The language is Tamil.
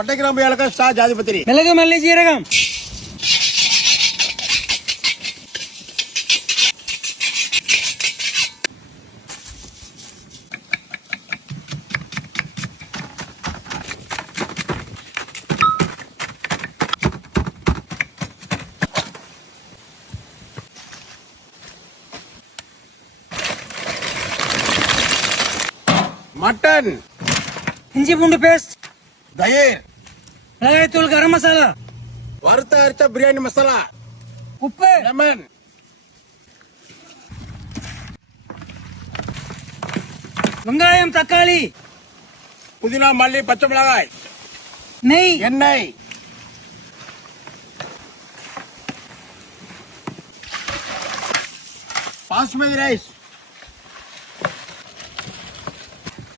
பட்டை கிராம்பு ஏலக்காய் ஸ்டார் ஜாதிபத்திரி மிளகு மல்லி ஜீரகம் மட்டன் இஞ்சி பூண்டு பேஸ்ட் தயிர் மிளகாய்த்தூள் கரம் மசாலா வறுத்த அரைச்ச பிரியாணி மசாலா உப்பு லெமன் வெங்காயம் தக்காளி புதினா மல்லி பச்சை மிளகாய் நெய் எண்ணெய் பாஸ்மதி ரைஸ்